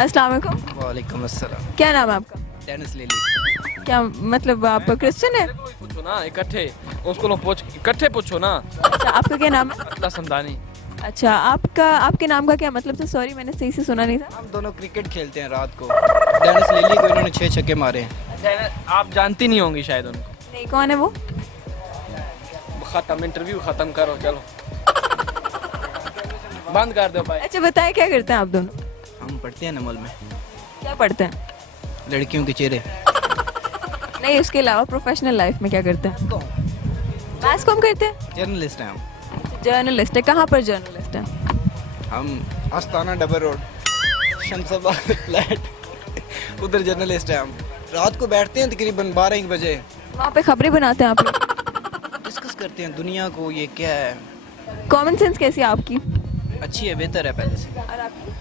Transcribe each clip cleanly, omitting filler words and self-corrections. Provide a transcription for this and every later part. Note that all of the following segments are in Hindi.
अस्सलाम वालेकुम। वालेकुम अस्सलाम। क्या नाम है आपका? डेनिस लेली। क्या मतलब आप क्रिश्चियन है? पूछो ना इकट्ठे, उसको लोग पूछ इकट्ठे पूछो ना। अच्छा, आपका क्या नाम है? अतला समदानी। अच्छा, आपके नाम का क्या मतलब था? सॉरी, मैंने सही से सुना नहीं था। हम दोनों क्रिकेट खेलते हैं रात को। डेनिस लेली को इन्होंने 6 छक्के मारे हैं। आप जानती नहीं होंगी शायद उनको। नहीं, कौन है वो? खत्म, इंटरव्यू खत्म करो, चलो बंद कर दो भाई। अच्छा बताएं, क्या करते हैं आप दोनों? हम पढ़ते हैं नमल में, क्या पढ़ते हैं? लड़कियों के चेहरे। नहीं, उसके अलावा प्रोफेशनल लाइफ में क्या करते हैं? मैथ्स कॉम करते हैं? जर्नलिस्ट हैं हम। जर्नलिस्ट है? कहाँ पर जर्नलिस्ट है? हम आस्ताना डबल रोड, शमशाबाद फ्लैट, उधर जर्नलिस्ट हैं हम। रात को बैठते हैं तकरीबन 12-1 बजे, वहाँ पे खबरें बनाते हैं आप लोग? डिस्कस करते हैं दुनिया को, ये क्या है, कॉमन सेंस कैसी है आपकी? अच्छी है, बेहतर है पहले से। और आपकी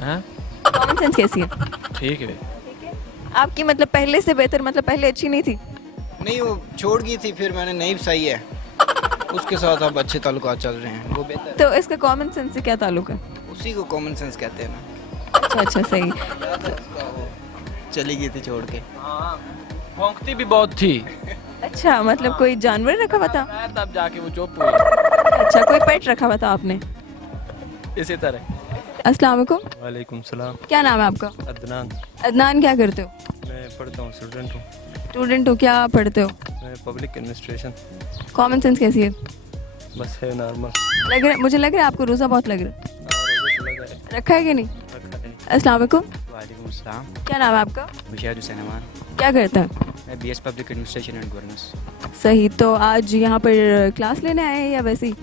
हाँ कॉमन सेंस कैसी है? ठीक है। आपकी मतलब पहले से बेहतर, मतलब पहले अच्छी नहीं थी? नहीं, वो छोड़ गई थी, फिर मैंने नहीं सही है, उसके साथ अब अच्छे ताल्लुकात चल रहे हैं, वो बेहतर। तो इसका कॉमन सेंस से क्या ताल्लुक है? उसी को कॉमन सेंस कहते हैं ना। अच्छा अच्छा, सही। चली गई थी छोड़ के। हाँ, भौंकती भी बहुत थी। अच्छा, मतलब कोई जानवर रखा हुआ था? तब जाके वो चुप हुई। अच्छा, कोई पेट रखा हुआ था आपने? इसी तरह। अस्सलाम वालेकुम। वालेकुम सलाम। क्या नाम है आपका? अदनान। अदनान, क्या करते हो? मैं पढ़ता हूँ, स्टूडेंट हूँ। स्टूडेंट हो? क्या पढ़ते हो? मैं पब्लिक एडमिनिस्ट्रेशन। कॉमन सेंस कैसी है? बस है नॉर्मल। लग रहा है, मुझे लग रहा है आपको रोज़ा बहुत लग रहा है। रखा है कि नहीं? अस्सलाम वालेकुम। वालेकुम अस्सलाम। क्या नाम है आपका? बशीर हुसैन अमान। क्या करता है? मैं BS public administration and governance. सही। तो आज यहाँ पर क्लास लेने आए हैं या वैसे ही?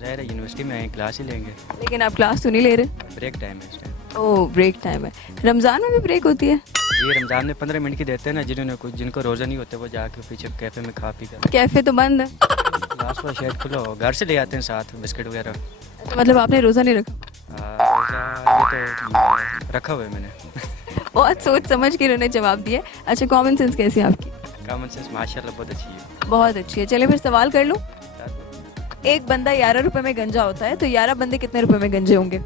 ज़ाहिर है यूनिवर्सिटी में आए, क्लास ही लेंगे। लेकिन आप क्लास तो नहीं ले रहे? ब्रेक टाइम है इस टाइम। ओह, ब्रेक टाइम है। रमज़ान में भी ब्रेक होती है? ये रमज़ान में 15 मिनट की देते हैं ना, जिनको रोज़ा नहीं होते वो जाके पीछे कैफ़े में खा पी कर। कैफ़े तो बंद है। लास्ट वाला शायद खुला हो, घर से ले आते हैं साथ बिस्किट वगैरह। तो मतलब आपने रोज़ा नहीं रखा? रोज़ा ये तो रखा हुआ है मैंने। बहुत सोच समझ के उन्होंने जवाब दिया। अच्छा, कॉमन सेंस कैसी है आपकी? कॉमन सेंस माशाल्लाह बहुत अच्छी है। बहुत अच्छी है। चलिए फिर सवाल कर लूँ। एक बंदा 11 रुपए में गंजा होता है, तो 11 बंदे कितने रुपए में गंजे होंगे?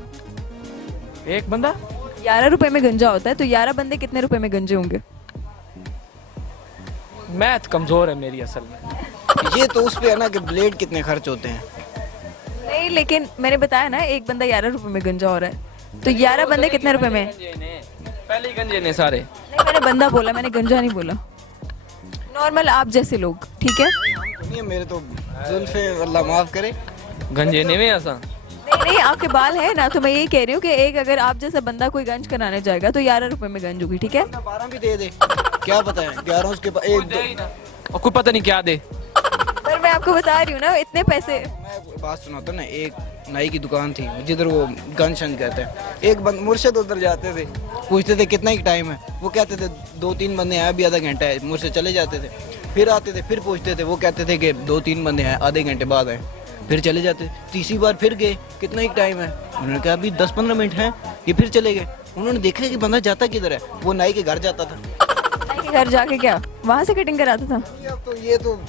एक बंदा 11 रुपए में गंजा होता है, तो 11 बंदे कितने रुपए में गंजे होंगे? मैथ कमजोर है मेरी असल में। ये तो उस पे है ना कि ब्लेड कितने खर्च होते हैं। नहीं, लेकिन मैंने बताया ना, एक बंदा 11 रुपए में गंजा हो रहा है, तो 11 बंदे कितने रुपए में? पहले ही गंजे ने सारे। नहीं, मैंने बंदा बोला, मैंने गंजा नहीं बोला। नॉर्मल आप जैसे लोग, ठीक है? नहीं, मेरे तो जुल्फे, अल्लाह माफ करे। गंजे ने में ऐसा। नहीं नहीं, आपके बाल है ना, तो मैं यही कह रही हूँ कि एक अगर आप जैसा बंदा कोई गंज कराने जाएगा तो 11 रुपए में गंज होगी, ठीक है? 12 भी दे दे, क्या पता है 11 उसके पास एक दो। और कोई पता नहीं क्या दे। पर मैं आपको बता रही हूँ ना, इतने पैसे। मैं बात सुनाता ना, एक नाई की दुकान थी जिधर वो गन शन कहते हैं। एक मुर्शद उधर जाते थे, पूछते थे कितना ही टाइम है, वो कहते थे 2-3 बंदे हैं, अभी आधा घंटा है। मुर्शद चले जाते थे, फिर आते थे, फिर पूछते थे, वो कहते थे कि 2-3 बंदे हैं, आधे घंटे बाद आए। फिर चले जाते, तीसरी बार फिर गए, कितना ही टाइम है, उन्होंने कहा अभी 10-15 मिनट हैं, ये फिर चले गए। उन्होंने देखा कि बंदा जाता किधर है, वो नाई के घर जाता था। नाई के घर जाके क्या वहाँ से कटिंग कराता था? अब तो ये तो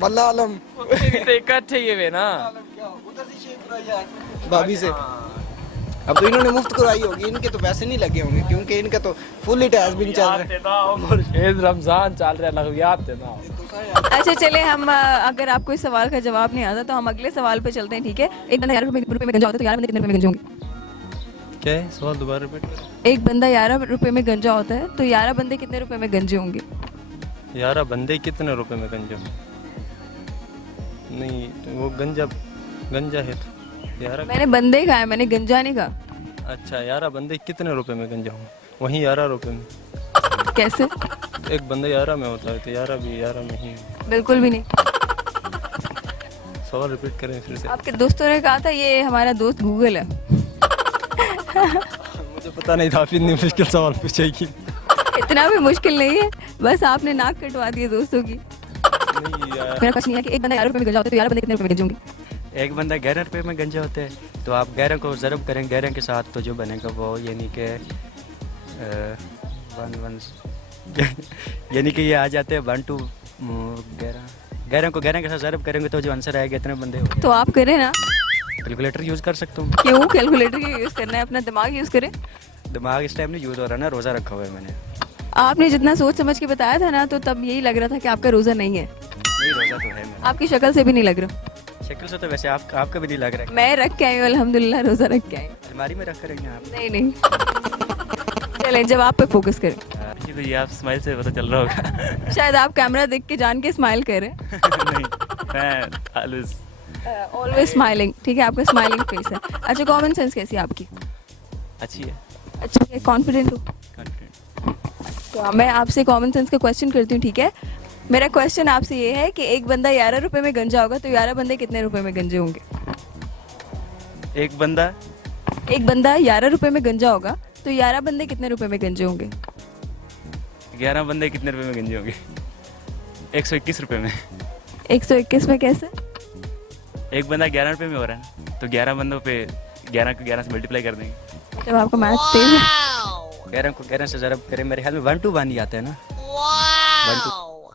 वल्लाह आलम इकट्ठे ये वे ना भाभी से। अब तो इन्होंने मुफ्त कराई होगी, इनके तो पैसे नहीं लगे होंगे क्योंकि इनका तो फुल इट हैज बीन चल रहा है। रमजान चल रहा है, लगवियात देना। अच्छा चले, हम अगर आपको इस सवाल का जवाब नहीं आता तो हम अगले सवाल पे चलते हैं, ठीक है? एक बंदा 11 रुपए में गंजा होता है, तो 11 बंदे कितने रुपए में गंजे होंगे? क्या है सवाल, दोबारा रिपीट करो। एक बंदा 11 रुपए में गंजा होता है, तो 11 बंदे कितने रुपए में गंजे होंगे? 11 बंदे कितने रुपए में गंजा? नहीं तो वो गंजा है तो 11। मैंने बंदे कहा है, मैंने गंजा नहीं कहा। अच्छा, 11 बंदे कितने रुपए में गंजा होंगे? वहीं 11 रुपए में। कैसे? एक बंदा 11 में होता है तो 11 भी 11 में ही है। बिल्कुल भी नहीं। सवाल रिपीट करें फिर से। आपके दोस्तों ने कहा था ये हमारा दोस्त गूगल है। मुझे पता नहीं था, फिर इतनी मुश्किल सवाल पूछेगी। इतना भी मुश्किल नहीं है, बस आपने नाक कटवा दी है दोस्तों की। नहीं यार, मेरा क्वेश्चन ये है कि एक बंदा 11 रुपए में गंजा होता है, तो 11 बंदे कितने रुपए में गंजे होंगे? एक बंदा 11 रुपये में गंजा होते हैं, तो आप 11 को ज़रब करें 11 के साथ, तो जो बनेगा वो यानी कि 1 यानी कि ये आ जाते हैं 1 to 11 को 11 के साथ ज़रब करेंगे तो जो आंसर आएगा इतने बंदे हो। तो आप करें ना। कैलकुलेटर यूज़ कर सकता हूँ। क्यों कैलकुलेटर यूज़ करना है? अपना दिमाग यूज़ करें। दिमाग इस टाइम नहीं यूज़ हो रहा ना, रोज़ा रखा हुआ है मैंने। आपने जितना सोच समझ के बताया था ना, तो तब यही लग रहा था कि आपका रोज़ा नहीं है। नहीं, रोज़ा तो है मेरा। आपकी शक्ल से भी नहीं लग रहा। शक्ल से तो वैसे आपका भी नहीं लग रहा है। मैं रख के आई हूँ अल्हम्दुलिल्लाह, रोज़ा रख के आई हूँ। अलमारी में रख कर रखेंगे आप। नहीं नहीं, चलें जवाब पे फोकस करें। ये तो ये आप स्माइल से पता चल रहा होगा। शायद आप कैमरा देख के जान के स्माइल कर रहे हैं। नहीं, मैं ऑलवेज ऑलवेज स्माइलिंग, ठीक है, आपका स्माइलिंग फेस है। अच्छा, कॉमन सेंस कैसी है आपकी? अच्छी है, अच्छा, कॉन्फिडेंट हो? कॉन्फिडेंट। तो मैं आपसे कॉमन सेंस का क्वेश्चन करती हूँ, ठीक है? मेरा क्वेश्चन आपसे ये है कि एक बंदा 11 रुपए में गंजा होगा तो 11 बंदे कितने रुपए में गंजे होंगे? एक बंदा एक बंदा 11 रुपए में गंजा होगा तो 11 बंदे कितने रुपए में गंजे होंगे? 11 बंदे कितने रुपए में गंजे होंगे? 121 रुपए में। 121 में कैसे? एक बंदा 11 रुपए में हो रहा है ना, तो 11 बंदों पे 11 को 11 से मल्टीप्लाई कर देंगे। जब आपका मैथ तेज है। 11 को 11 से ज़रा करें, मेरे ख्याल में 1 to 1 ही आता है ना। 1 to